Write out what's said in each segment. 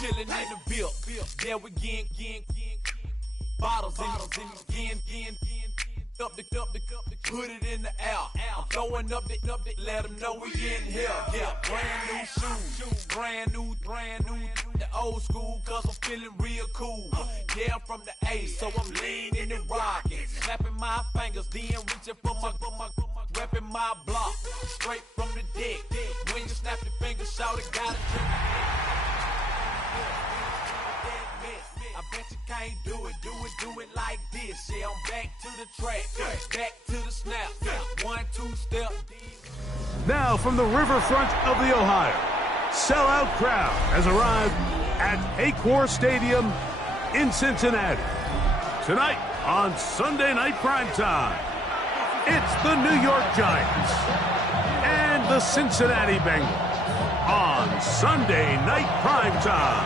chillin' in the bill. Yeah, we getting bottles in up the put it in the air. I'm throwing up the let them know we in here. Yeah, brand new shoes, brand new, the old school, cause I'm feeling real cool. Yeah, I'm from the A, so I'm leaning and rocking, snapping my fingers, then reaching for my repping my block, straight from the deck. When you snap your fingers, shout it, gotta drink. I bet you can't do it like this. Yeah, I'm back to the track, back to the snap. 1, 2 step. Now from the riverfront of the Ohio, sellout crowd has arrived at Paycor Stadium in Cincinnati. Tonight on Sunday Night Primetime, it's the New York Giants and the Cincinnati Bengals on Sunday Night Primetime.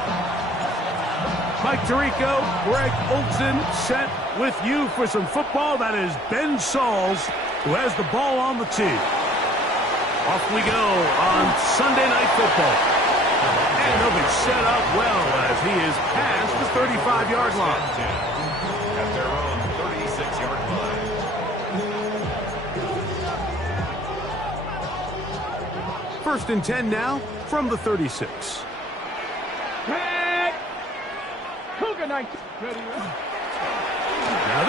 Mike Tirico, Greg Olson set with you for some football. That is Ben Sauls, who has the ball on the tee. Off we go on Sunday Night Football. And he'll be set up well as he is past the 35-yard line. At their own 36-yard line. First and 10 now from the 36. Now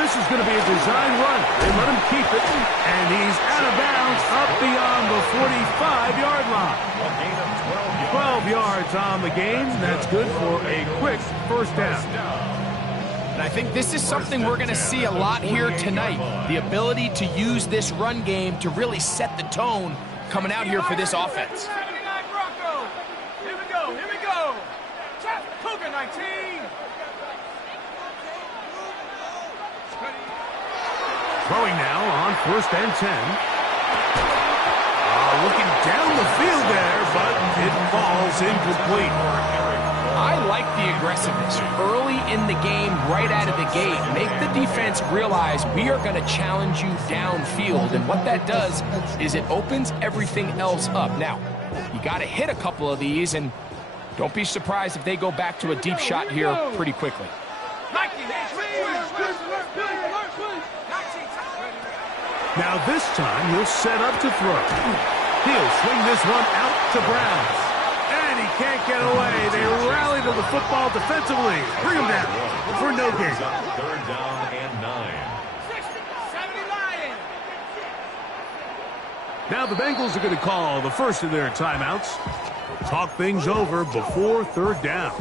this is going to be a design run. They let him keep it, and he's out of bounds up beyond the 45-yard line. A gain of 12 yards on the game. That's good for a quick first down. And I think this is something we're going to see a lot here tonight. The ability to use this run game to really set the tone coming out here for this offense. Here we go. Cougar 19. Throwing now on first and 10. Looking down the field there, but it falls incomplete. I like the aggressiveness early in the game, right out of the gate. Make the defense realize we are going to challenge you downfield, and what that does is it opens everything else up. Now, you got to hit a couple of these, and don't be surprised if they go back to a deep shot here pretty quickly. Now this time he'll set up to throw. He'll swing this one out to Brown. And he can't get away. They rally to the football defensively. Bring him down for no gain. Third down and 9. Now the Bengals are going to call the first of their timeouts. Talk things over before third down.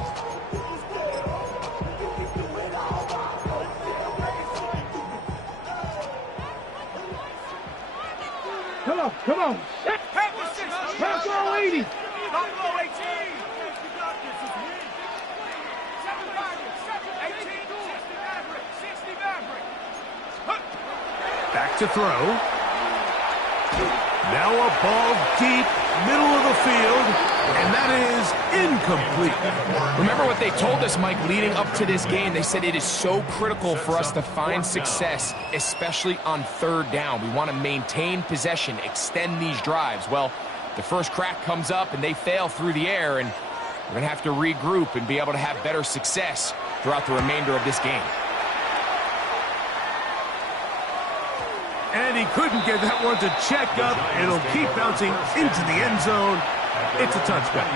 Come on. Pass all 80. Don't blow 18. Back to throw. Now a ball deep, middle of the field, and that is incomplete. Remember what they told us, Mike, leading up to this game. They said it is so critical for us to find success, especially on third down. We want to maintain possession, extend these drives. Well, the first crack comes up, and they fail through the air, and we're going to have to regroup and be able to have better success throughout the remainder of this game. And he couldn't get that one to check up. It'll keep bouncing into the end zone. It's a touchdown.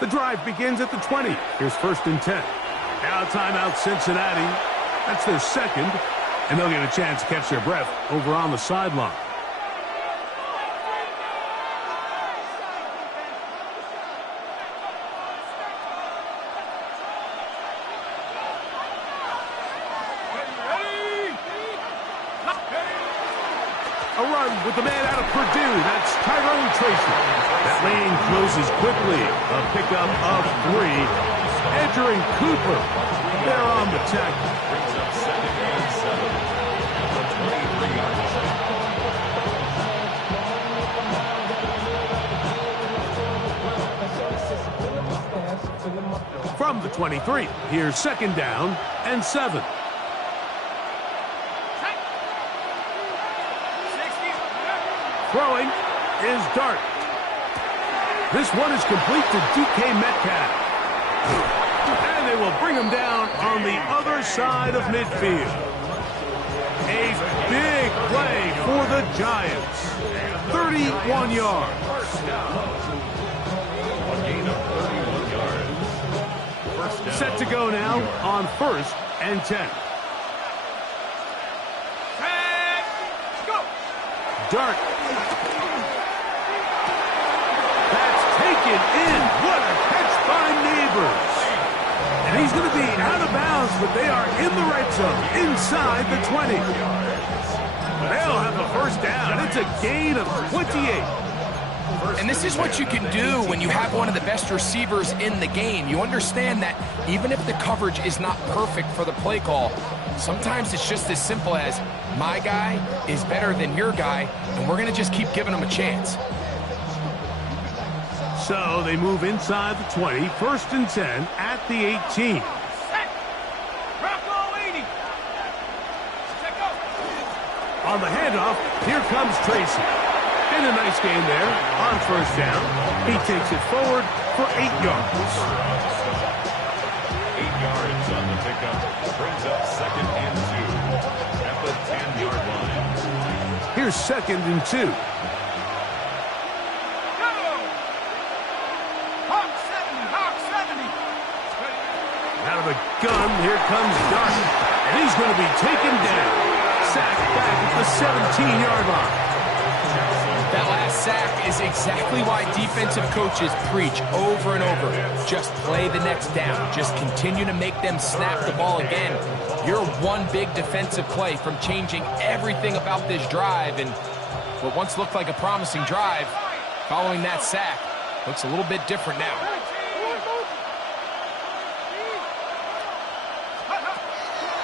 The drive begins at the 20. Here's first and 10. Now timeout Cincinnati. That's their second. And they'll get a chance to catch their breath over on the sideline. A run with the man out of Purdue. That's Tyrone Tracy. That lane closes quickly. A pickup of 3. Edger and Cooper. They're on the tackle. 23. Here's second down and 7. Throwing is Dart. This one is complete to DK Metcalf. And they will bring him down on the other side of midfield. A big play for the Giants. 31 yards. Set to go now on 1st and 10. Dart. That's taken in. What a catch by Neighbors. And he's going to be out of bounds, but they are in the red zone, inside the 20. They'll have a first down. It's a gain of 28. And this is what you can do when you have one of the best receivers in the game. You understand that even if the coverage is not perfect for the play call, sometimes it's just as simple as my guy is better than your guy, and we're going to just keep giving him a chance. So they move inside the 20, 1st and 10 at the 18. On the handoff, here comes Tracy. And a nice gain there on 1st down. He takes it forward for 8 yards. 8 yards on the pickup. Brings up 2nd and 2 at the 10-yard line. Here's 2nd and 2. Out of the gun, here comes Dart. And he's going to be taken down. Sacked back at the 17-yard line. That last sack is exactly why defensive coaches preach over and over. Just play the next down. Just continue to make them snap the ball again. You're one big defensive play from changing everything about this drive. And what once looked like a promising drive, following that sack, looks a little bit different now.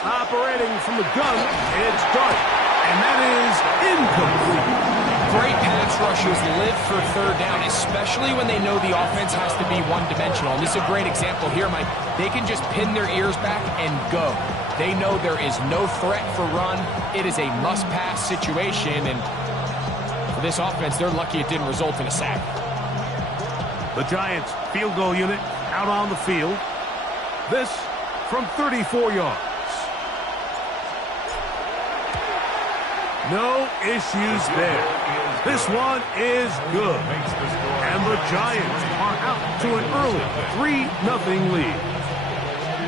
Operating from the gun, it's Dart. And that is incomplete. Great pass rushers live for 3rd down, especially when they know the offense has to be one-dimensional. And this is a great example here, Mike. They can just pin their ears back and go. They know there is no threat for run. It is a must-pass situation, and for this offense, they're lucky it didn't result in a sack. The Giants field goal unit out on the field. This from 34 yards. No issues there. This one is good. And the Giants are out to an early 3-0 lead.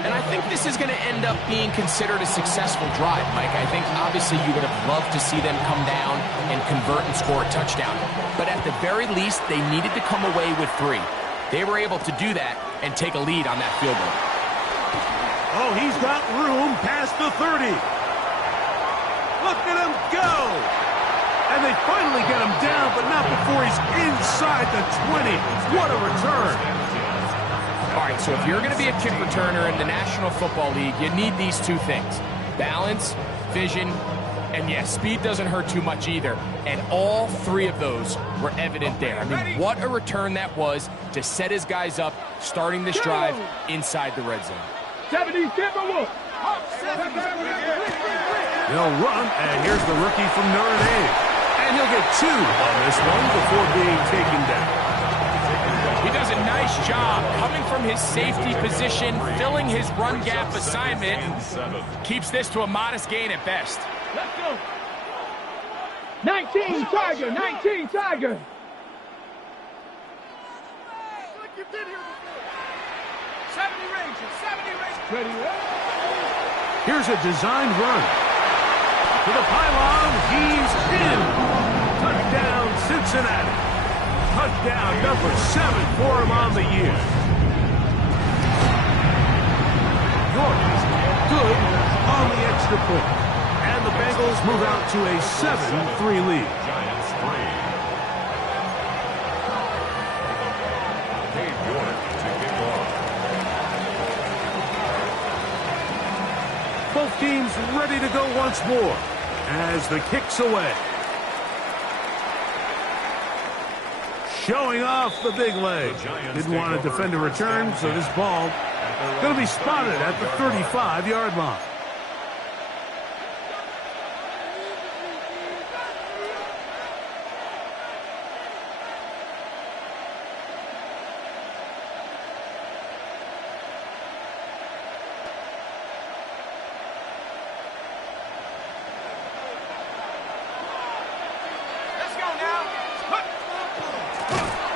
And I think this is going to end up being considered a successful drive, Mike. I think obviously you would have loved to see them come down and convert and score a touchdown. But at the very least, they needed to come away with 3. They were able to do that and take a lead on that field goal. Oh, he's got room past the 30. Look at him go! And they finally get him down, but not before he's inside the 20. What a return. All right, so if you're going to be a kick returner in the National Football League, you need these 2 things. Balance, vision, and yes, speed doesn't hurt too much either. And all 3 of those were evident there. I mean, what a return that was to set his guys up, starting this drive inside the red zone. 70, They'll run, and here's the rookie from Notre Dame. And he'll get 2 on this one before being taken down. He does a nice job coming from his safety position, filling his run gap assignment, and keeps this to a modest gain at best. Let's go. 19 Tiger, 19 Tiger. Like you did here before. 70 Rangers, 70 Rangers. Ready, Here's a designed run. To the pylon, he's in. Touchdown, Cincinnati. Touchdown number 7 for him on the year. York is good on the extra point. And the Bengals move out to a 7-3 lead. Giants 3. Dave York to kick off. Both teams ready to go once more as the kick's away. Showing off the big leg. Didn't want to defend a return, so this ball Going to be spotted at the 35-yard line.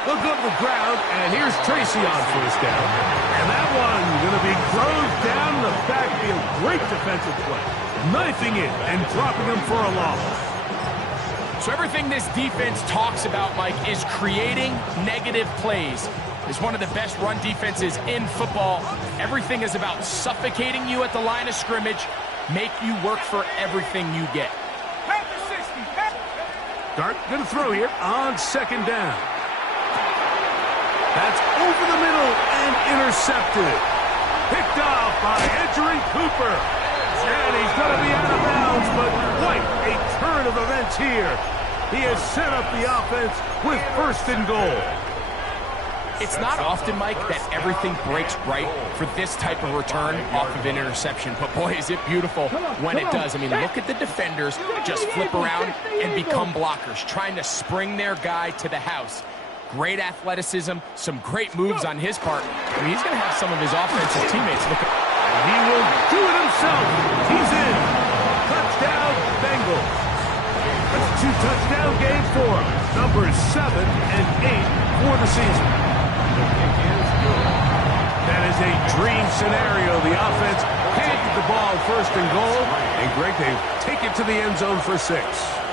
They'll go to the ground, and here's Tracy on first down. And that one going to be closed down in the backfield. Great defensive play. Knifing it and dropping him for a loss. So everything this defense talks about, Mike, is creating negative plays. It's one of the best run defenses in football. Everything is about suffocating you at the line of scrimmage, make you work for everything you get. Dart going to throw here on second down. That's over the middle and intercepted. Picked off by Edgerrin Cooper. And he's going to be out of bounds, but quite a turn of events here. He has set up the offense with first and goal. It's not often, Mike, that everything breaks right for this type of return off of an interception. But, boy, is it beautiful when it does. I mean, look at the defenders just flip around and become blockers, trying to spring their guy to the house. Great athleticism, some great moves on his part. I mean, he's going to have some of his offensive teammates look at. He will do it himself. He's in. Touchdown, Bengals. That's a 2-touchdown game for him. Numbers 7 and 8 for the season. That is a dream scenario. The offense can't get the ball first and goal. And Greg, they take it to the end zone for 6.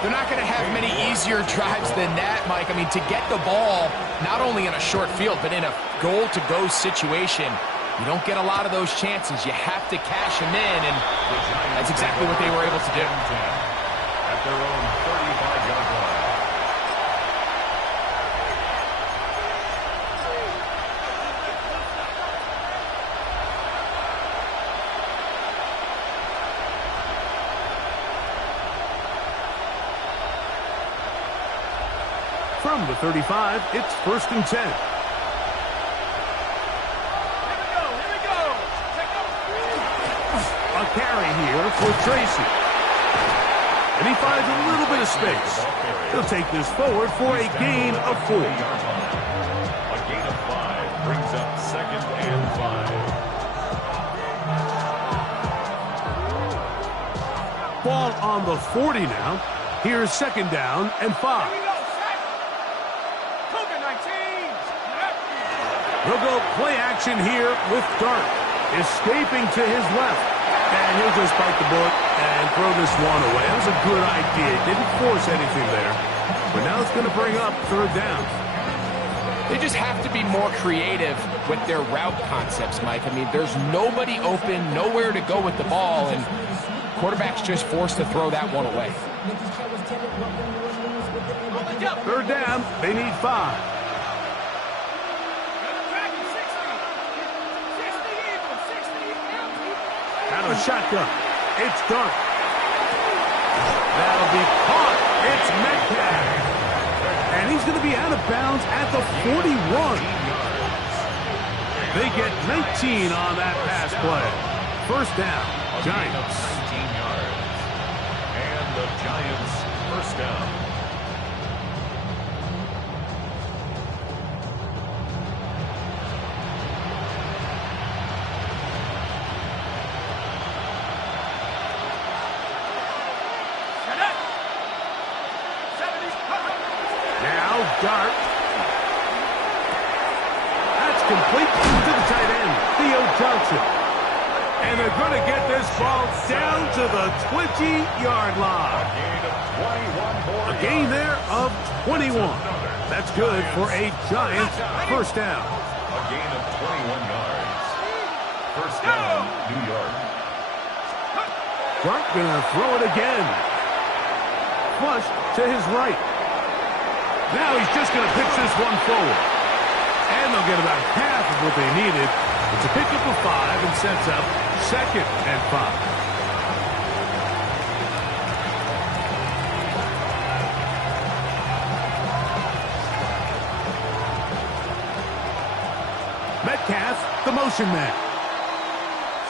They're not going to have many easier drives than that, Mike. I mean, to get the ball, not only in a short field, but in a goal-to-go situation, you don't get a lot of those chances. You have to cash them in, and that's exactly what they were able to do. At their own 35-yard line. From the 35, it's first and 10. A carry here for Tracy. And he finds a little bit of space. He'll take this forward for a gain of 4. A gain of 5 brings up second and 5. Ball on the 40 now. Here's second down and 5. He'll go play action here with Dart. Escaping to his left. And he'll just bite the bullet and throw this one away. That was a good idea. Didn't force anything there. But now it's going to bring up third down. They just have to be more creative with their route concepts, Mike. I mean, there's nobody open, nowhere to go with the ball, and quarterback's just forced to throw that one away. Third down, they need 5. Out of a shotgun. It's Dart. That'll be caught. It's Metcalf. And he's going to be out of bounds at the 41. They get 19 on that pass play. First down, Giants. 19 yards. And the Giants first down. Dart. That's complete to the tight end, Theo Johnson. And they're going to get this ball down to the 20-yard line. A gain there of 21. That's good for a Giants first down. A gain of 21 yards. First down, New York. Dart going to throw it again. Flush to his right. Now he's just going to pitch this one forward. And they'll get about half of what they needed. It's a pickup of 5 and sets up second and 5. Metcalf, the motion man.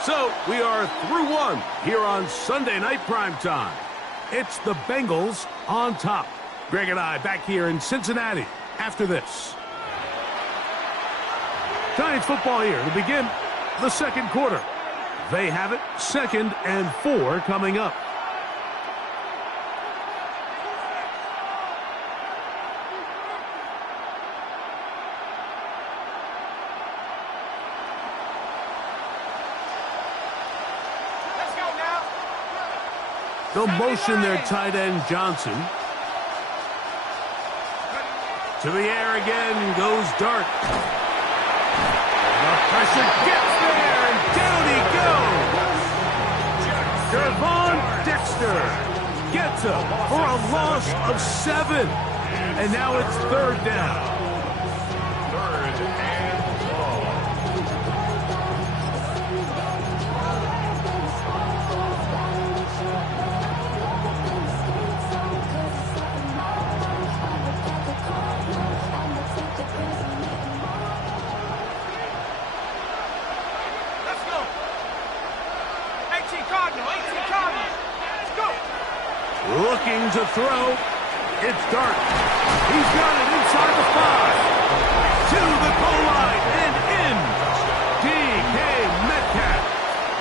So we are through one here on Sunday Night Primetime. It's the Bengals on top. Greg and I back here in Cincinnati after this. Giants football here to begin the second quarter. They have it, 2nd and 4 coming up. They'll motion their tight end, Johnson. To the air again goes Dart. The pressure gets there, and down he goes. Gervon Dexter gets him for a loss of 7. And now it's 3rd down. 3rd and long. Looking to throw. It's Dart. He's got it inside the 5. To the goal line and in. DK Metcalf.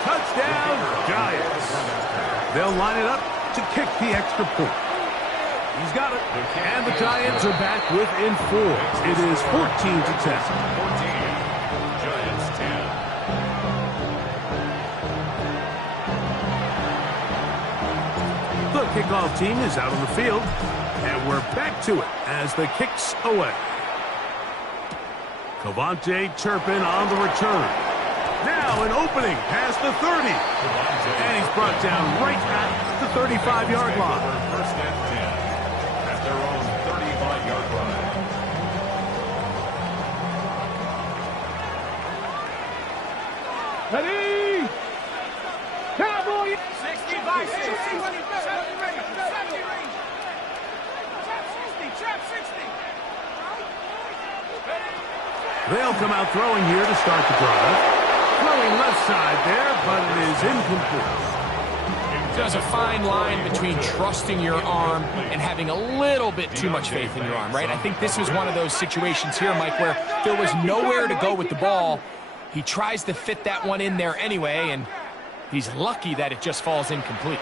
Touchdown, Giants. They'll line it up to kick the extra point. He's got it. And the Giants are back within 4. It is 14-10. 14. Giants 10. The kickoff team is out on the field, and we're back to it as the kick's away. Cavante Turpin on the return. Now an opening past the 30. And he's brought down right at the 35-yard line. 1st and 10 at their own 35-yard line. Ready? Cowboy! 60 by 60. Trap 60. They'll come out throwing here to start the drive. Throwing left side there, but it is incomplete. There's a fine line between trusting your arm and having a little bit too much faith in your arm, right? I think this was one of those situations here, Mike, where there was nowhere to go with the ball. He tries to fit that one in there anyway, and he's lucky that it just falls incomplete.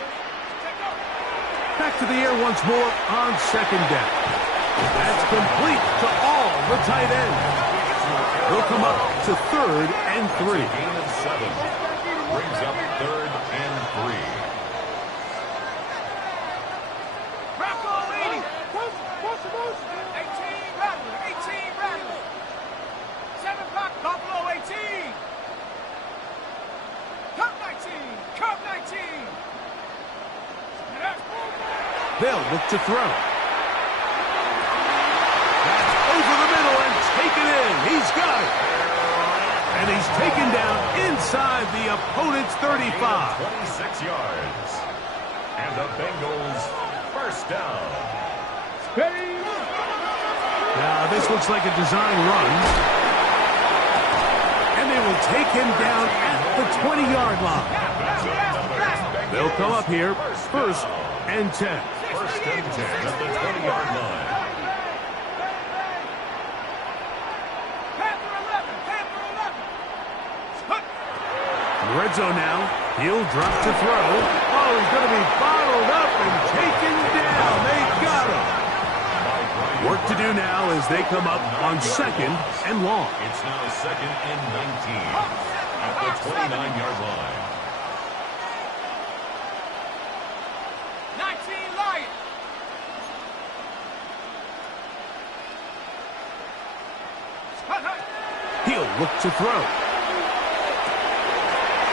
Back to the air once more on 2nd down. That's complete to all the tight ends. They'll come up to 3rd and 3. Gain of 7. Brings up 3rd and 3. Rocco 80. 18 Rattler. 18 Rattler. 7 Buck Buffalo 18. Cup 19. Cup 19. They'll look to throw. That's over the middle and taken in. He's got it. And he's taken down inside the opponent's 35. 26 yards. And the Bengals 1st down. Ready? Now this looks like a design run. And they will take him down at the 20-yard line. They'll come up here 1st and 10. 1st and 10 at the 20-yard line. Red zone now. He'll drop to throw. Oh, he's going to be bottled up and taken down. They got him. Work to do now as they come up on 2nd and long. It's now 2nd and 19 at the 29-yard line. 19 Lions. He'll look to throw.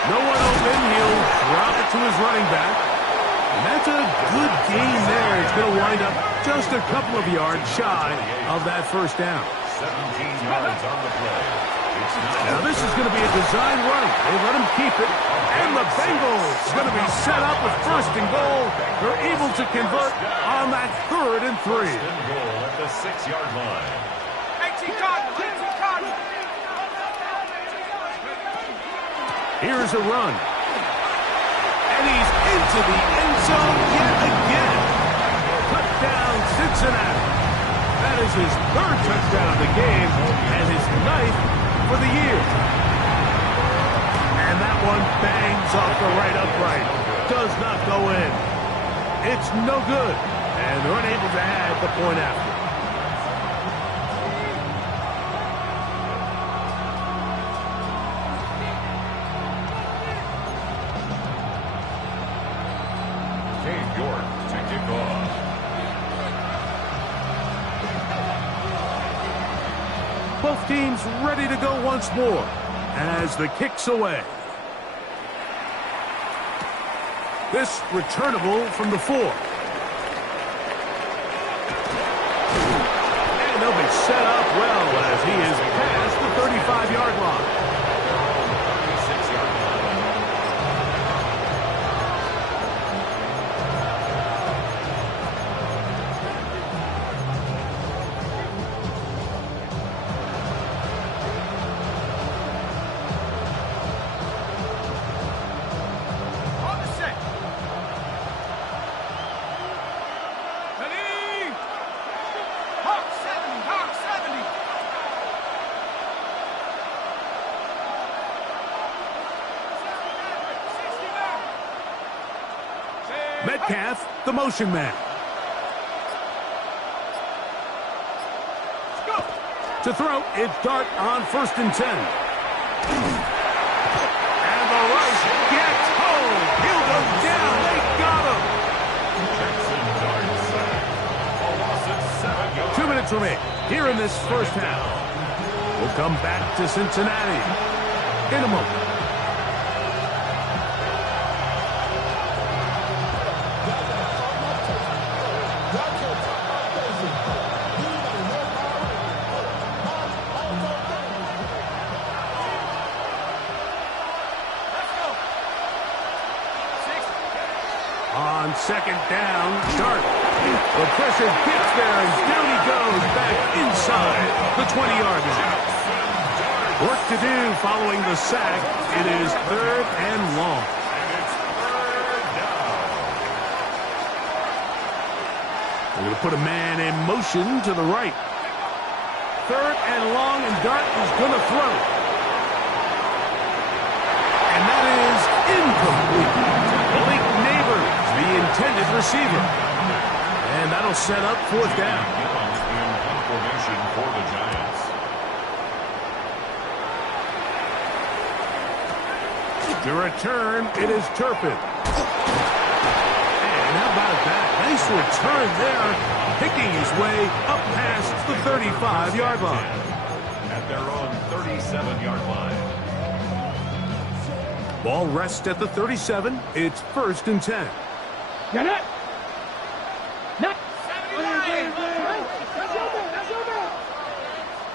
No one open. He'll drop it to his running back. And that's a good gain there. It's going to wind up just a couple of yards shy of that 1st down. 17 yards on the play. Now this is going to be a design run. They let him keep it. And the Bengals going to be set up with 1st and goal. They're able to convert on that 3rd and 3. 1st and goal at the 6-yard line. 18 Cardinals. 18 Cardinals. Here's a run. And he's into the end zone yet again. Touchdown, Cincinnati. That is his third touchdown of the game and his ninth for the year. And that one bangs off the right upright. Does not go in. It's no good. And they're unable to add the point after. Both teams ready to go once more as the kick's away. This returnable from the 4. And they'll be set up well as he is past the 35-yard line. Metcalf, the motion man. To throw, it's Dart on 1st and 10. And the rush gets home. He'll go down. They got him. 2 minutes remain here in this first half. We'll come back to Cincinnati in a moment. On 2nd down, Dart. The pressure gets there, and down he goes back inside the 20-yard line. Work to do following the sack. It is 3rd and long. We're going to put a man in motion to the right. 3rd and long, and Dart is going to throw. And that is incomplete. Blake Neighbors, the intended receiver. And that'll set up 4th down. In formation for the Giants. To return, it is Turpin. And how about that? Nice return there, picking his way up past the 35-yard line. At their own 37-yard line. Ball rests at the 37. It's 1st and 10. Get it! Not. 79. That's your man.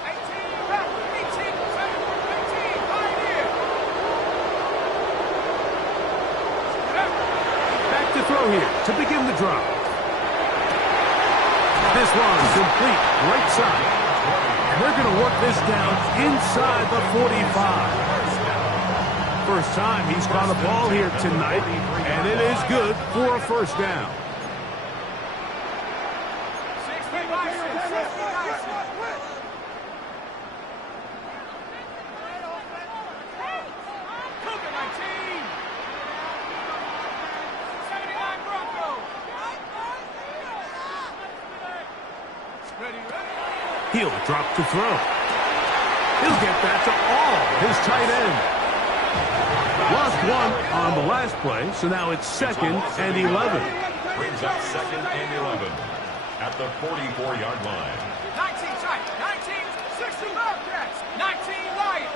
18 back. 18. 18. Right here. Back to throw here to begin the drive. This one complete right side. And they're going to work this down inside the 45. First time he's caught a ball here tonight, and it is good for a 1st down. 60 Cougar 19. 79 Broncos. Ready. He'll drop to throw. He'll get that to all his tight end. Lost one on the last play, so now it's 2nd and 11. Brings up 2nd and 11 at the 44-yard line. 19 tight. 19. 60 Bobcats. 19 Lions.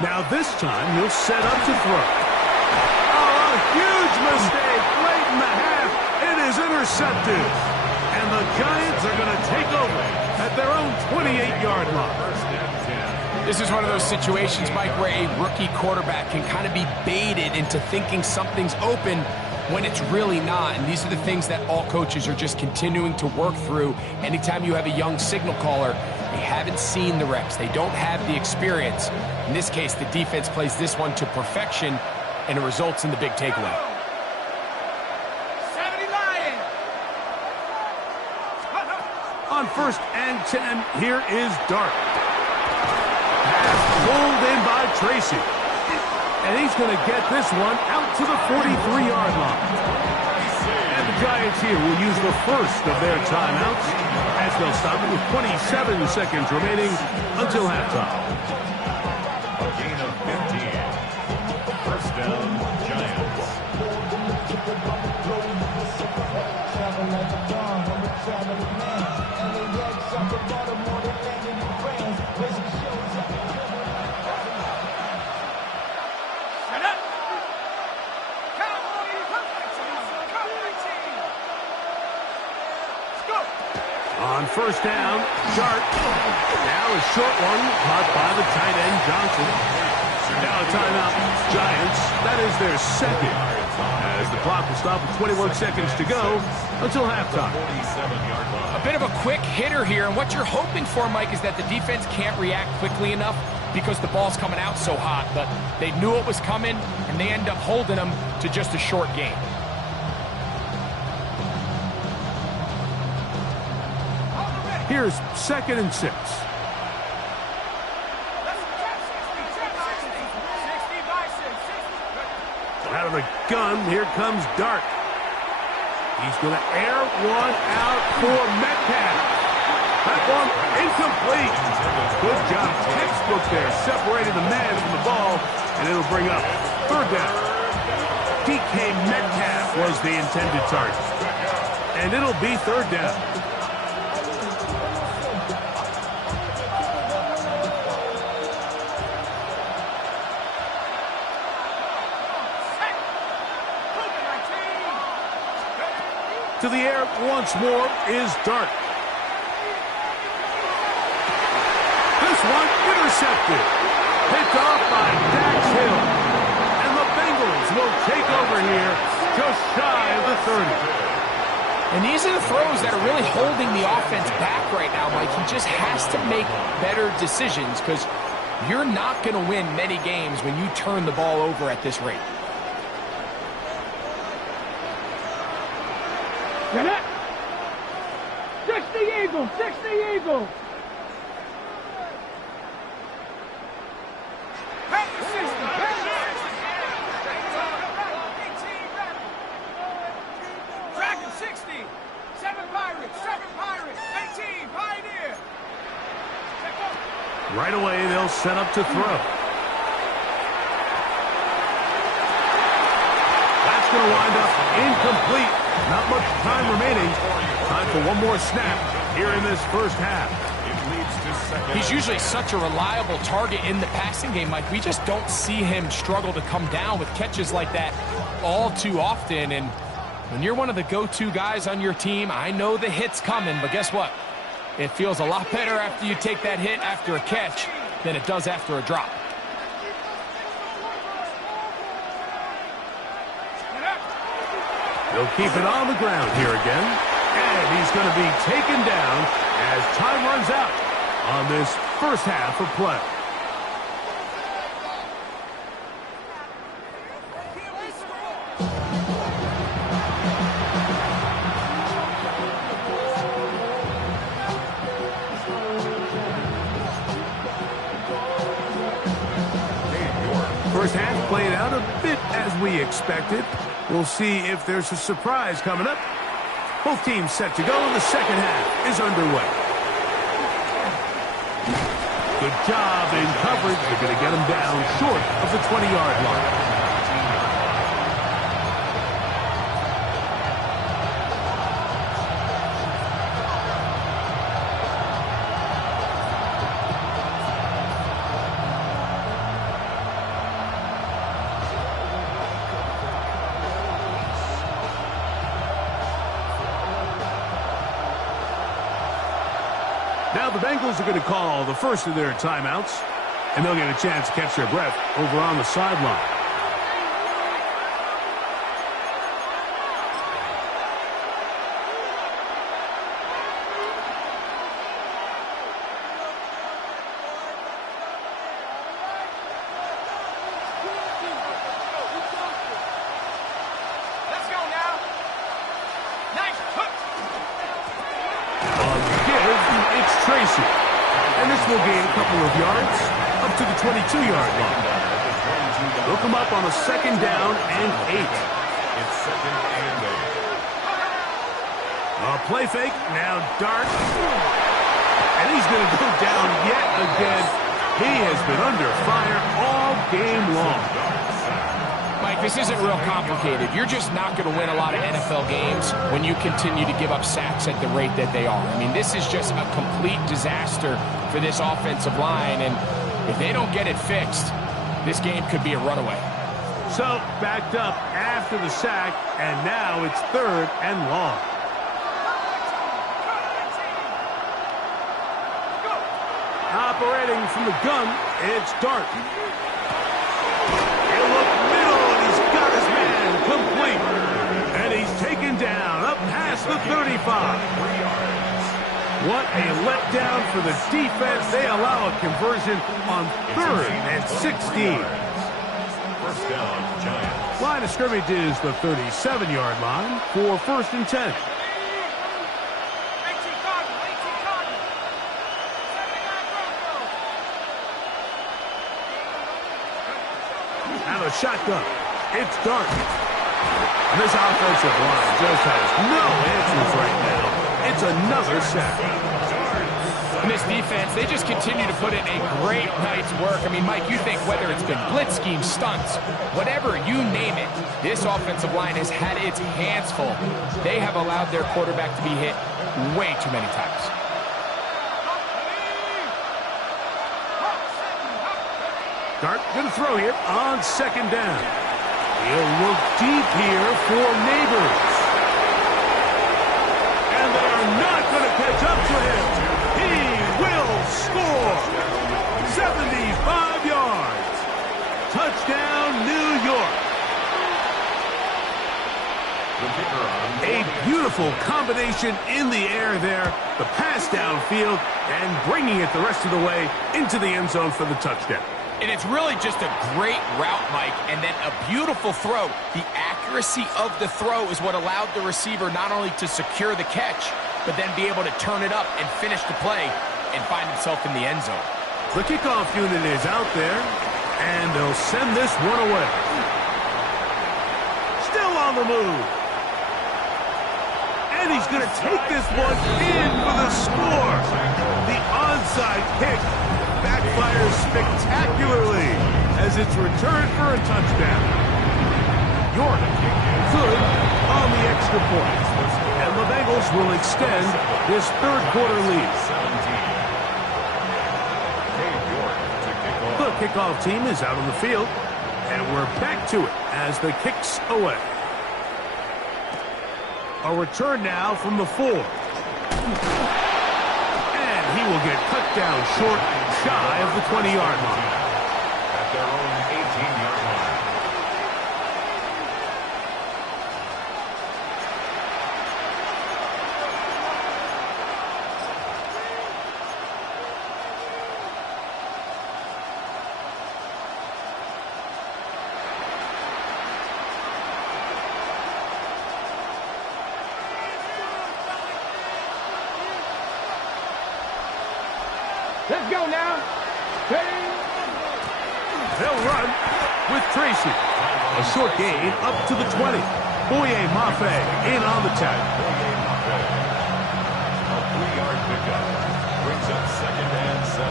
Now this time he'll set up to throw. Oh, a huge mistake late in the half. It is intercepted. And the Giants are going to take over at their own 28-yard line. This is one of those situations, Mike, where a rookie quarterback can kind of be baited into thinking something's open when it's really not. And these are the things that all coaches are just continuing to work through anytime you have a young signal caller. They haven't seen the reps. They don't have the experience. In this case, the defense plays this one to perfection, and it results in the big takeaway. 70 Lions. On 1st and 10, here is Dart. Pass pulled in by Tracy. And he's going to get this one out to the 43-yard line. And the Giants here will use the first of their timeouts as they'll stop it with 27 seconds remaining until halftime. A gain of 15. First down, Giants. On 1st down, Dart. Now a short one caught by the tight end, Johnson. Now a timeout, Giants. That is their second, as the clock will stop with 21 seconds to go until halftime. A bit of a quick hitter here, and what you're hoping for, Mike, is that the defense can't react quickly enough because the ball's coming out so hot, but they knew it was coming, and they end up holding them to just a short game. Here's 2nd and 6. Out of the gun, here comes Dart. He's going to air one out for Metcalf. That one incomplete. Good job, textbook there, separating the man from the ball, and it'll bring up 3rd down. DK Metcalf was the intended target, and it'll be 3rd down. To the air once more is Dart. This one intercepted. Picked off by Dax Hill. And the Bengals will take over here just shy of the 30. And these are the throws that are really holding the offense back right now, Mike. He just has to make better decisions because you're not going to win many games when you turn the ball over at this rate. Get it! 60 Eagles! 60 Eagles! Dragon 60! 7 Pirates! 7 Pirates! 18 Pioneer! Right away, they'll set up to throw. That's going to wind up incomplete. Not much time remaining. Time for one more snap here in this first half. He's usually such a reliable target in the passing game, Mike. We just don't see him struggle to come down with catches like that all too often. And when you're one of the go-to guys on your team, I know the hit's coming, but guess what? It feels a lot better after you take that hit after a catch than it does after a drop. He'll keep it on the ground here again. And he's going to be taken down as time runs out on this first half of play. First half played out a bit as we expected. We'll see if there's a surprise coming up. Both teams set to go, and the second half is underway. Good job in coverage. They're going to get him down short of the 20-yard line. Now the Bengals are going to call the first of their timeouts, and they'll get a chance to catch their breath over on the sideline. will gain a couple of yards up to the 22-yard line. They'll come up on a 2nd down and 8. It's 2nd and 8. A play fake, now Dart. And he's going to go down yet again. He has been under fire all game long. Mike, this isn't real complicated. You're just not going to win a lot of NFL games when you continue to give up sacks at the rate that they are. I mean, this is just a complete disaster for this offensive line, and if they don't get it fixed, this game could be a runaway. So, backed up after the sack, and now it's 3rd and long. Operating from the gun, it's Dart. He'll look middle, and he's got his man complete. And he's taken down up past the 35. What a letdown for the defense. They allow a conversion on 3rd and 16. First down, Giants. Line of scrimmage is the 37-yard line for 1st and 10. And a shotgun. It's Dart. And this offensive line just has no answers right now. It's another sack. And this defense, they just continue to put in a great night's work. I mean, Mike, you think whether it's been blitz schemes, stunts, whatever, you name it, this offensive line has had its hands full. They have allowed their quarterback to be hit way too many times. Dart going to throw here on 2nd down. He'll look deep here for Neighbors. And they are not going to catch up to him. He will score. 75 yards. Touchdown, New York. A beautiful combination in the air there. The pass downfield and bringing it the rest of the way into the end zone for the touchdown. And it's really just a great route, Mike, and then a beautiful throw. The accuracy of the throw is what allowed the receiver not only to secure the catch, but then be able to turn it up and finish the play and find himself in the end zone. The kickoff unit is out there, and they'll send this one away. Still on the move. And he's going to take this one in for the score. The onside kick backfires spectacularly as it's returned for a touchdown. York good on the extra point. And the Bengals will extend this 3rd quarter lead. The kickoff team is out on the field, and we're back to it as the kick's away. A return now from the 4. And he will get cut down short, shy of the 20-yard line. At their own 18-yard line. Let's go now. Ready? They'll run with Tracy. A short gain up to the 20. Boye Mafe in on the tackle. A 3-yard pickup brings up 2nd and 7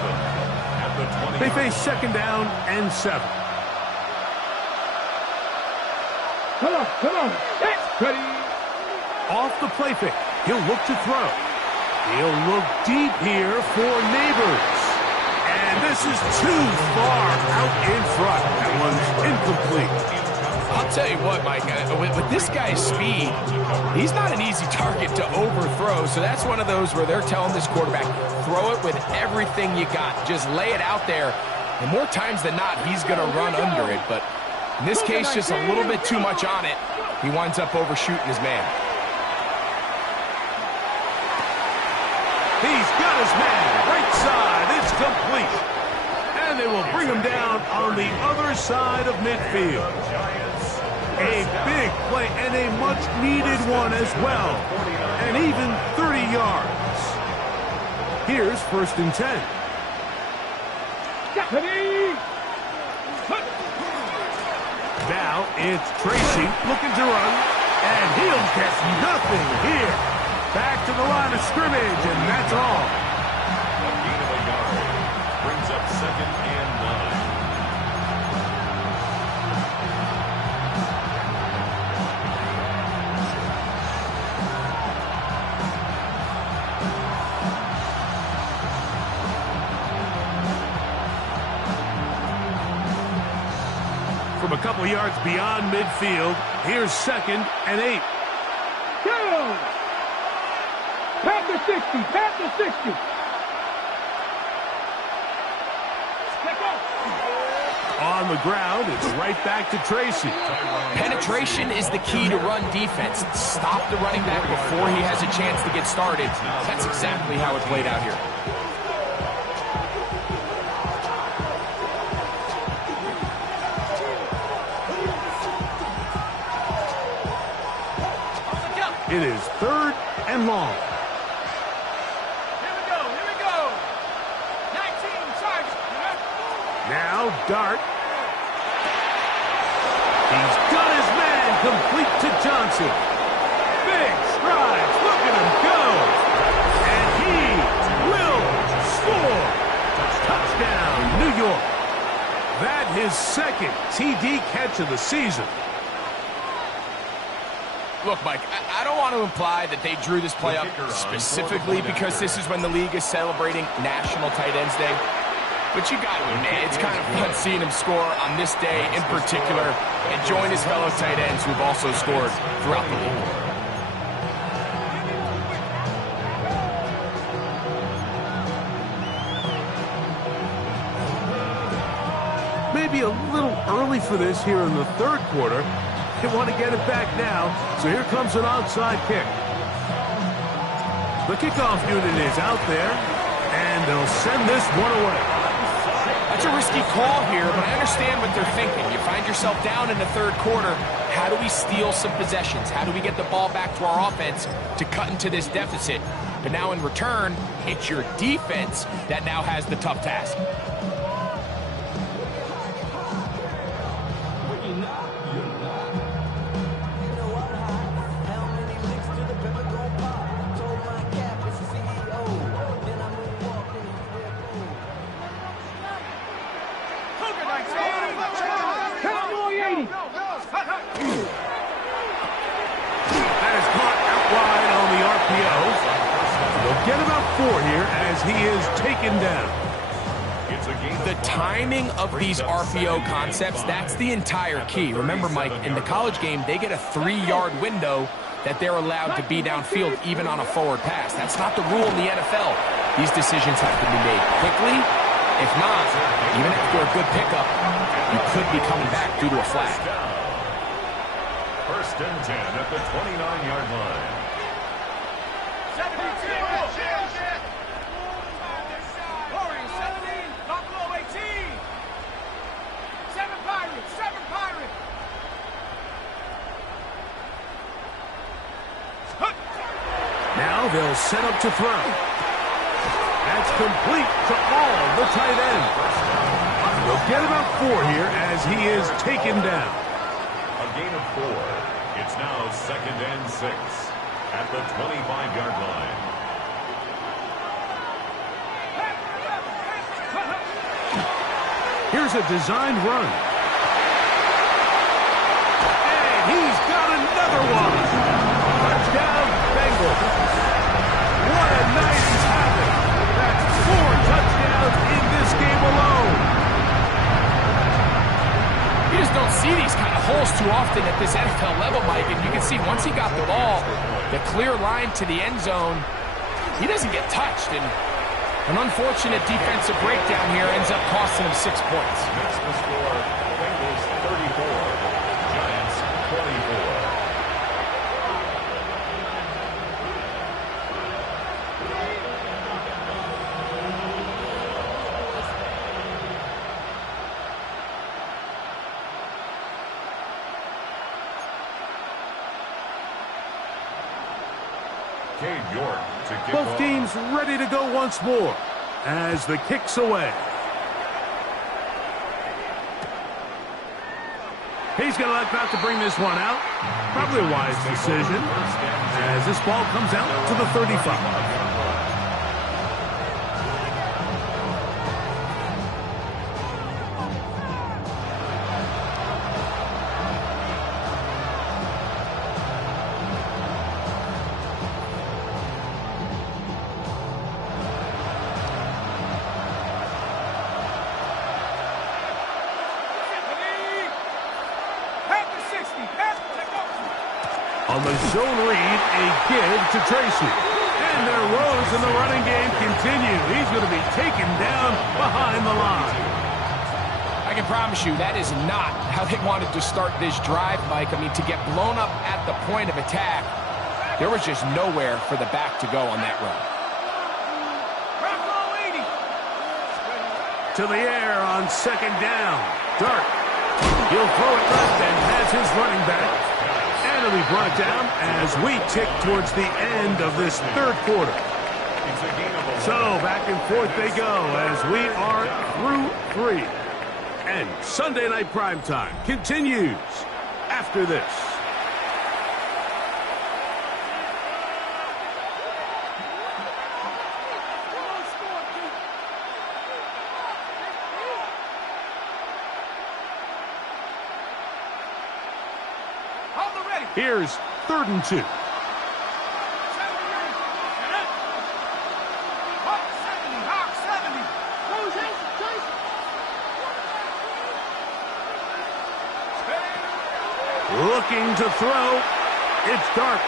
at the 20. They face 2nd down and 7. Come on. Ready? Off the play fake. He'll look to throw. He'll look deep here for Neighbors. And this is too far out in front. That one's incomplete. I'll tell you what, Mike, with this guy's speed, he's not an easy target to overthrow. So that's one of those where they're telling this quarterback, throw it with everything you got. Just lay it out there. And more times than not, he's going to run under it. But in this case, just a little bit too much on it. He winds up overshooting his man. He's got his man. Right side. It's complete. And they will bring him down on the other side of midfield. A big play and a much-needed one as well. And even 30 yards. Here's 1st and 10. Now it's Tracy looking to run, and he'll get nothing here. Back to the line of scrimmage, and that's all. A gain of a yard brings up 2nd and 9. From a couple yards beyond midfield, here's 2nd and 8. Go! Pat the 60, pat the 60. On the ground, it's right back to Tracy. Penetration is the key to run defense. Stop the running back before he has a chance to get started. That's exactly how it played out here. It is 3rd and long. Here we go. 19, Sarge. Now Dart. He's got his man complete to Johnson. Big strides. Look at him go. And he will score. Touchdown, New York. That his 2nd TD catch of the season. Look, Mike, I don't want to imply that they drew this play up specifically because this is when the league is celebrating National Tight Ends Day. But you got to admit, it's kind of fun seeing him score on this day in particular and join his fellow tight ends who've also scored throughout the league. Maybe a little early for this here in the 3rd quarter. They want to get it back now, so here comes an onside kick. The kickoff unit is out there, and they'll send this one away. That's a risky call here, but I understand what they're thinking. You find yourself down in the 3rd quarter. How do we steal some possessions? How do we get the ball back to our offense to cut into this deficit? But now in return, it's your defense that now has the tough task. That is caught out wide on the RPO. They'll get about 4 here as he is taken down. The timing of these RPO concepts, that's the entire key. Remember, Mike, in the college game, they get a 3-yard window that they're allowed to be downfield even on a forward pass. That's not the rule in the NFL. These decisions have to be made quickly. If not, even after a good pickup, you could be coming back due to a flag. 1st and 10 at the 29-yard line. 17, Buffalo 18. 7 Pirates. Now they'll set up to throw. That's complete to all the tight ends. They'll get about 4 here as he is taken down. A gain of 4. It's now 2nd and 6 at the 25-yard line. Here's a designed run. And he's got another one. Touchdown, Bengals. What a night he's having. That's 4 touchdowns in this game alone. You just don't see these kind of holes too often at this NFL level, Mike. And you can see once he got the ball, the clear line to the end zone, he doesn't get touched. And an unfortunate defensive breakdown here ends up costing him 6 points. Makes the score Bengals 34, Giants 24. Both teams ready to go once more as the kick's away. He's going to elect not to bring this one out. Probably a wise decision as this ball comes out to the 35. On the zone read, a give to Tracy. And their woes in the running game continue. He's going to be taken down behind the line. I can promise you that is not how they wanted to start this drive, Mike. I mean, to get blown up at the point of attack, there was just nowhere for the back to go on that run. To the air on second down. Dart. He'll throw it left and has his running back. And he'll be brought down as we tick towards the end of this third quarter. So back and forth they go as we are through 3. And Sunday Night Primetime continues after this. Here's 3rd and 2. Looking to throw. It's Dart.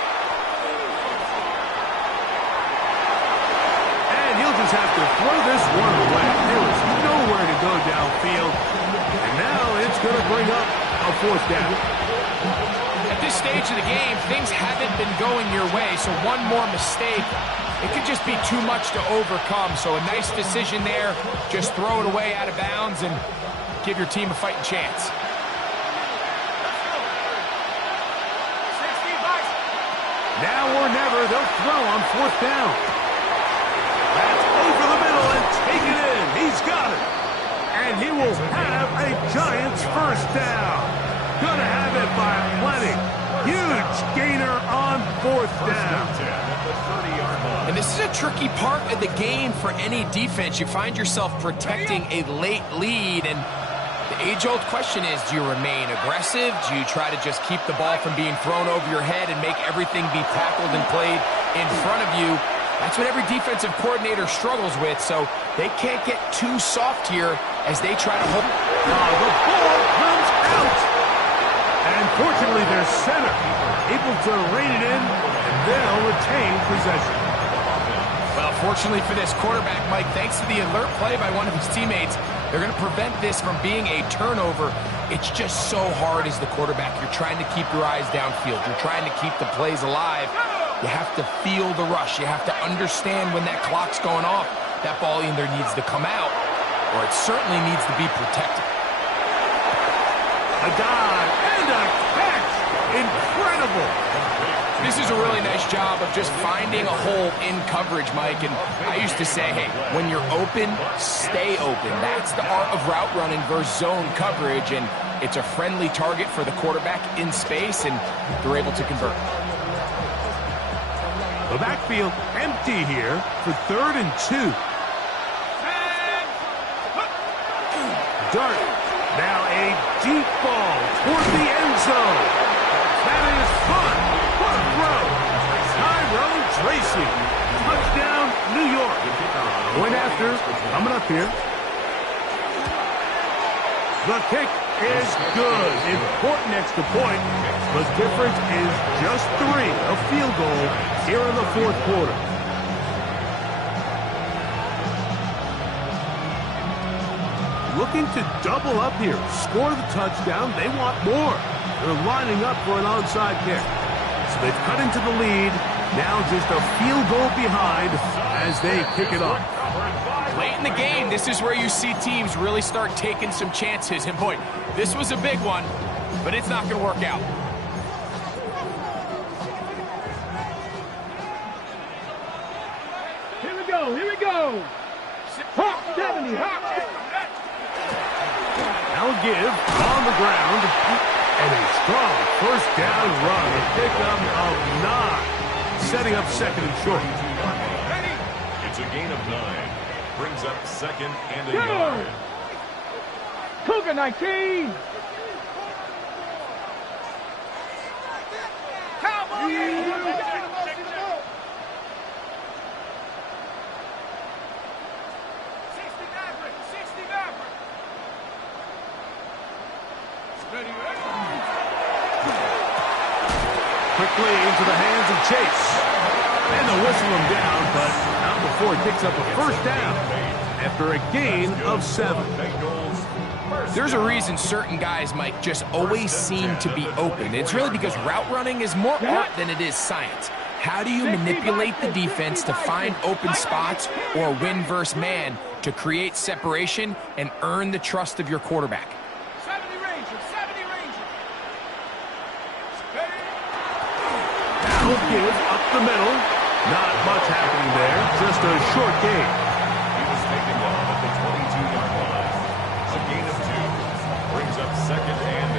And he'll just have to throw this one away. There was nowhere to go downfield. And now it's going to bring up a 4th down. At this stage of the game, things haven't been going your way, so one more mistake, it could just be too much to overcome. So a nice decision there. Just throw it away out of bounds and give your team a fighting chance. Now or never, they'll throw on 4th down. That's over the middle and take it in. He's got it. And he will have a Giants 1st down. Gonna have it by plenty. Huge gainer on 4th down. And this is a tricky part of the game for any defense. You find yourself protecting a late lead, and the age-old question is, do you remain aggressive? Do you try to just keep the ball from being thrown over your head and make everything be tackled and played in front of you? That's what every defensive coordinator struggles with, so they can't get too soft here as they try to hold. The ball comes out. And fortunately, their center able to rein it in, and they'll retain possession. Well, fortunately for this quarterback, Mike, thanks to the alert play by one of his teammates, they're going to prevent this from being a turnover. It's just so hard as the quarterback. You're trying to keep your eyes downfield. You're trying to keep the plays alive. You have to feel the rush. You have to understand when that clock's going off. That ball either needs to come out, or it certainly needs to be protected. A dive and a catch. Incredible. This is a really nice job of just finding a hole in coverage, Mike. And I used to say, hey, when you're open, stay open. That's the art of route running versus zone coverage. And it's a friendly target for the quarterback in space, and they're able to convert. The backfield empty here for 3rd and 2. Dart. Now a deep ball toward the end zone. That is fun. What a throw. Tyrone Tracy. Touchdown, New York. Point after, coming up here. The kick is good. Important extra point. The difference is just 3. A field goal here in the 4th quarter. Looking to double up here. Score the touchdown. They want more. They're lining up for an onside kick. So they've cut into the lead. Now just a field goal behind as they kick it off. Late in the game, this is where you see teams really start taking some chances. And boy, this was a big one, but it's not going to work out. Here we go. Here we go. Hawk 70. Hawk. Now a give on the ground. Strong first down run. A pickup of 9. Setting up second and short. It's a gain of 9. Brings up second and a yard. Cougar 19. Quickly into the hands of Chase. And they'll whistle him down, but not before he picks up a first down after a gain of 7. There's a reason certain guys, Mike, just always seem to be open. It's really because route running is more art than it is science. How do you manipulate the defense to find open spots or win versus man to create separation and earn the trust of your quarterback? 70 Ranger, 70 Ranger. Now give up the middle. Not much happening there. Just a short gain. He was taken down at the 22-yard line. A gain of 2. Brings up second and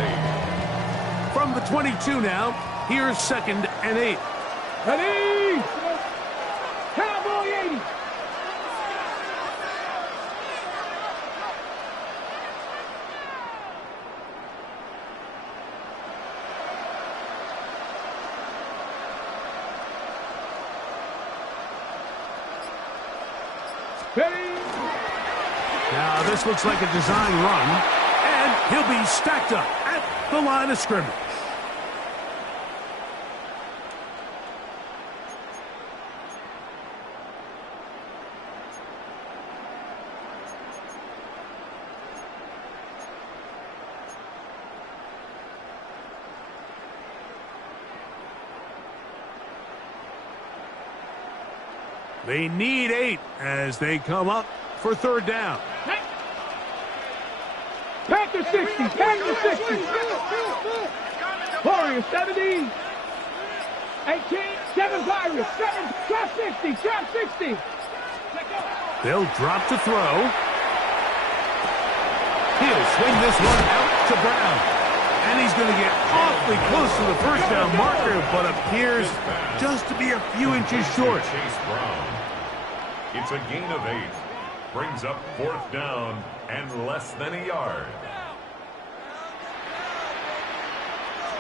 8. From the 22 now, here's second and 8. Ready? Cowboy 80. Ready? Now this looks like a design run, and he'll be stacked up at the line of scrimmage. They need 8 as they come up for third down. Panther 60. Panther 60. Warrior 70. 18. 7 Pirates. 7. Trap 60. Trap 60. They'll drop to throw. He'll swing this one out to Brown. And he's going to get awfully close to the first down marker, but appears just to be a few inches short. Chase Brown. It's a gain of 8. Brings up fourth down and less than a yard.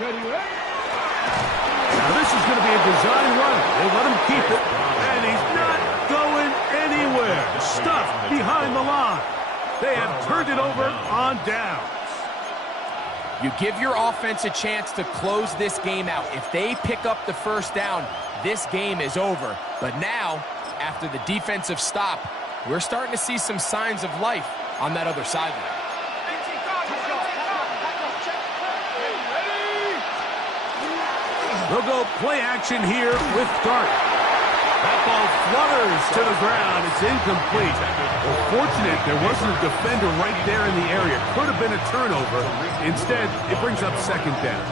Now this is going to be a design run. They let him keep it, and he's not going anywhere. Stuffed behind the line. They have turned it over on downs. You give your offense a chance to close this game out. If they pick up the first down, this game is over. But now, after the defensive stop, we're starting to see some signs of life on that other sideline. They'll go play action here with Dart. That ball flutters to the ground. It's incomplete. Well, fortunate there wasn't a defender right there in the area. Could have been a turnover. Instead, it brings up second down.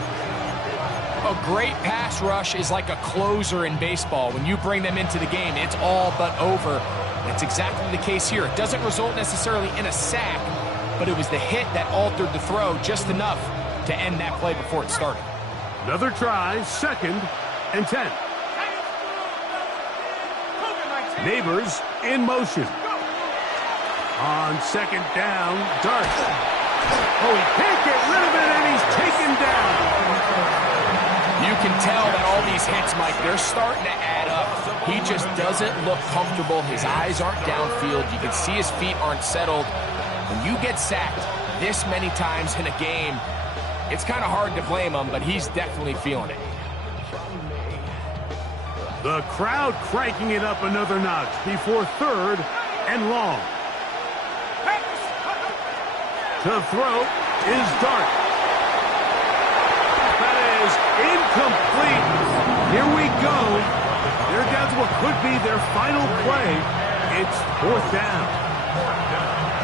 A great pass rush is like a closer in baseball. When you bring them into the game, it's all but over. That's exactly the case here. It doesn't result necessarily in a sack, but it was the hit that altered the throw just enough to end that play before it started. Another try, second and 10. Neighbors in motion. On second down, Dart. Oh, he can't get rid of it, and he's taken down. You can tell that all these hits, Mike, they're starting to add up. He just doesn't look comfortable. His eyes aren't downfield. You can see his feet aren't settled. When you get sacked this many times in a game, it's kind of hard to blame him, but he's definitely feeling it. The crowd cranking it up another notch before third and long. To throw is Dart. That is incomplete. Here we go. They're down to what could be their final play. It's fourth down.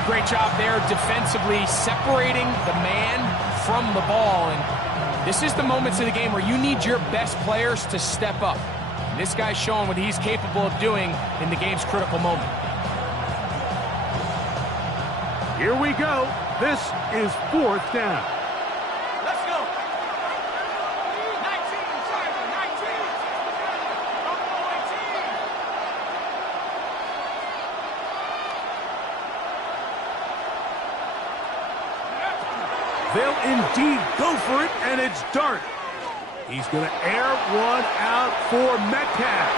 Great job there defensively, separating the man from the ball. And this is the moments of the game where you need your best players to step up. And this guy's showing what he's capable of doing in the game's critical moment. Here we go. This is fourth down. Let's go. They'll indeed go for it, and it's Dart. He's going to air one out for Metcalf.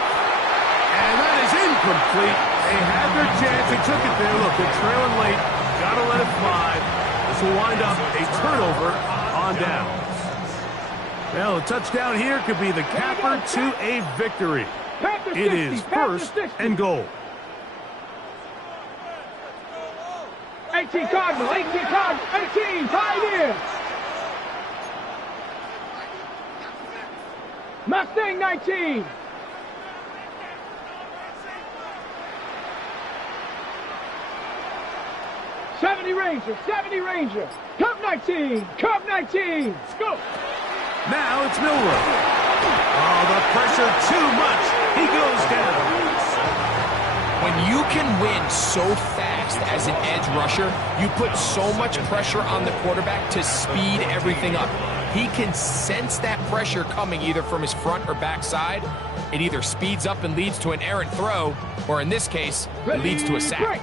And that is incomplete. They had their chance. They took it there. Look, they're trailing late. Got to let it fly. This will wind up a turnover on downs. Well, a touchdown here could be the capper to a victory. It is first and goal. 18 Cardinal, 18 Cardinal, 18, Pioneer. Mustang 19. '70 Ranger, 70 Ranger. Cub 19, Cub 19. Let's go. Now it's Milroe. Oh, the pressure too much. He goes down. When you can win so fast as an edge rusher, you put so much pressure on the quarterback to speed everything up. He can sense that pressure coming either from his front or back side. It either speeds up and leads to an errant throw, or in this case, it leads to a sack.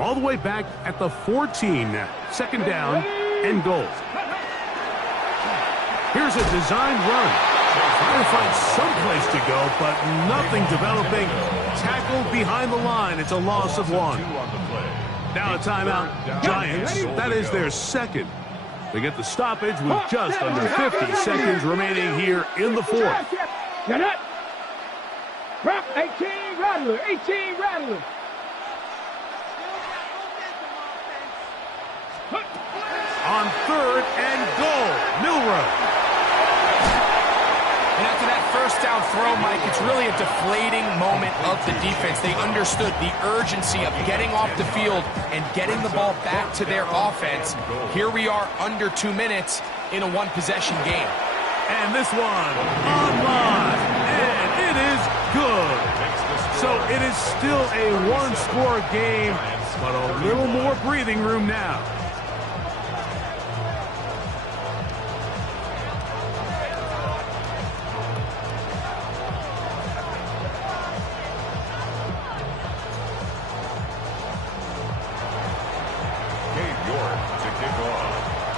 All the way back at the 14 now. Second down and goal. Here's a designed run. Trying to find some place to go, but nothing developing. Tackled behind the line. It's a loss of one. Now a timeout. Giants. That is their second. They get the stoppage with just under 50 seconds remaining here in the fourth. Get it. Prep 18 Rattler, 18 Rattler. On third and goal, Milroe. And after that first down throw, Mike, it's really a deflating moment of the defense. They understood the urgency of getting off the field and getting the ball back to their offense. Here we are under 2 minutes in a one-possession game. And this one online, and it is good. So it is still a one-score game, but a little more breathing room now.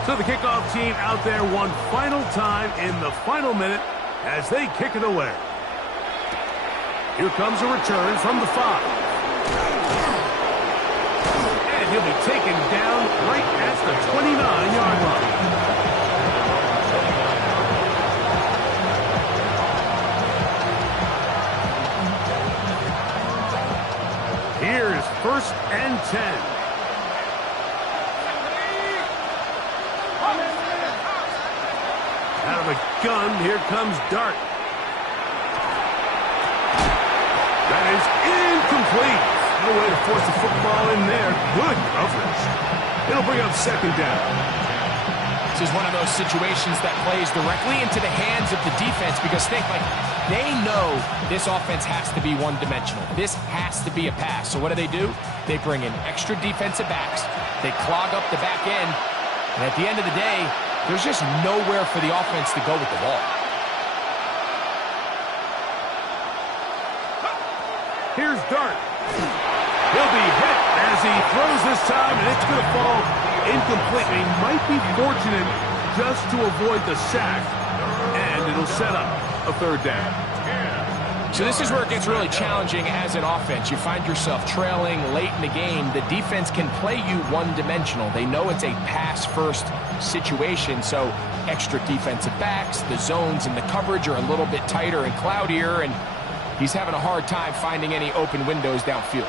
So the kickoff team out there one final time in the final minute as they kick it away. Here comes a return from the 5. And he'll be taken down right at the 29-yard line. Here's first and 10. Out of the gun, here comes Dart. That is incomplete. No way to force the football in there. Good coverage. It'll bring up second down. This is one of those situations that plays directly into the hands of the defense because they know this offense has to be one-dimensional. This has to be a pass. So what do? They bring in extra defensive backs. They clog up the back end. And at the end of the day, there's just nowhere for the offense to go with the ball. Here's Dart. He'll be hit as he throws this time, and it's going to fall incomplete. He might be fortunate just to avoid the sack, and it'll set up a third down. So this is where it gets really challenging as an offense. You find yourself trailing late in the game. The defense can play you one-dimensional. They know it's a pass-first situation, so extra defensive backs, the zones and the coverage are a little bit tighter and cloudier, and he's having a hard time finding any open windows downfield.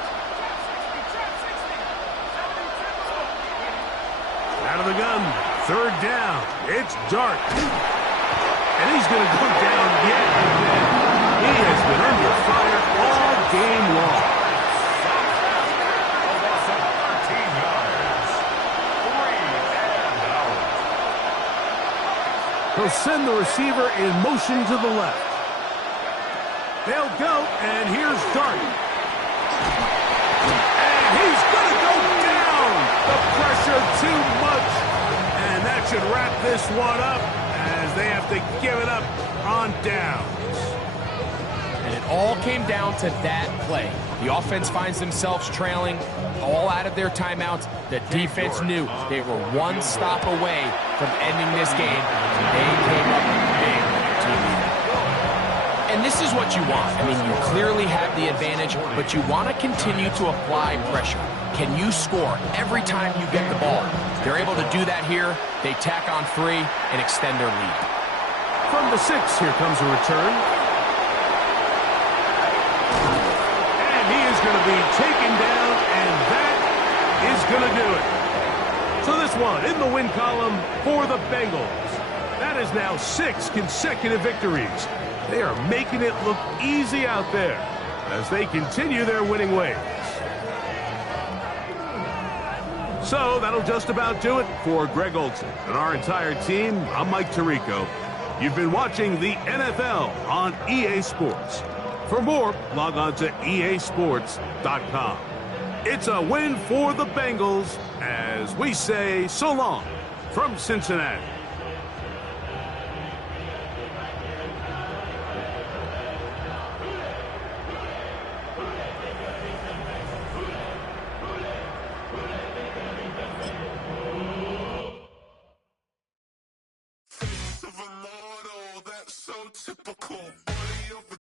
Out of the gun, third down. It's Dart. And he's going to go down yet again. He has been under fire all game long. 13 yards. 3 and out. He'll send the receiver in motion to the left. They'll go, and here's Dart. And he's going to go down. The pressure too much. And that should wrap this one up as they have to give it up on downs. And it all came down to that play. The offense finds themselves trailing, all out of their timeouts. The defense knew they were one stop away from ending this game, and they came up big to lead. And this is what you want. I mean, you clearly have the advantage, but you want to continue to apply pressure. Can you score every time you get the ball? They're able to do that here. They tack on 3 and extend their lead. From the 6, here comes a return. And he is going to be taken down, and that is going to do it. So this one in the win column for the Bengals. That is now 6 consecutive victories. They are making it look easy out there as they continue their winning ways. So that'll just about do it for Greg Olson and our entire team. I'm Mike Tirico. You've been watching the NFL on EA Sports. For more, log on to easports.com. It's a win for the Bengals as we say so long from Cincinnati. Of a model that's so typical.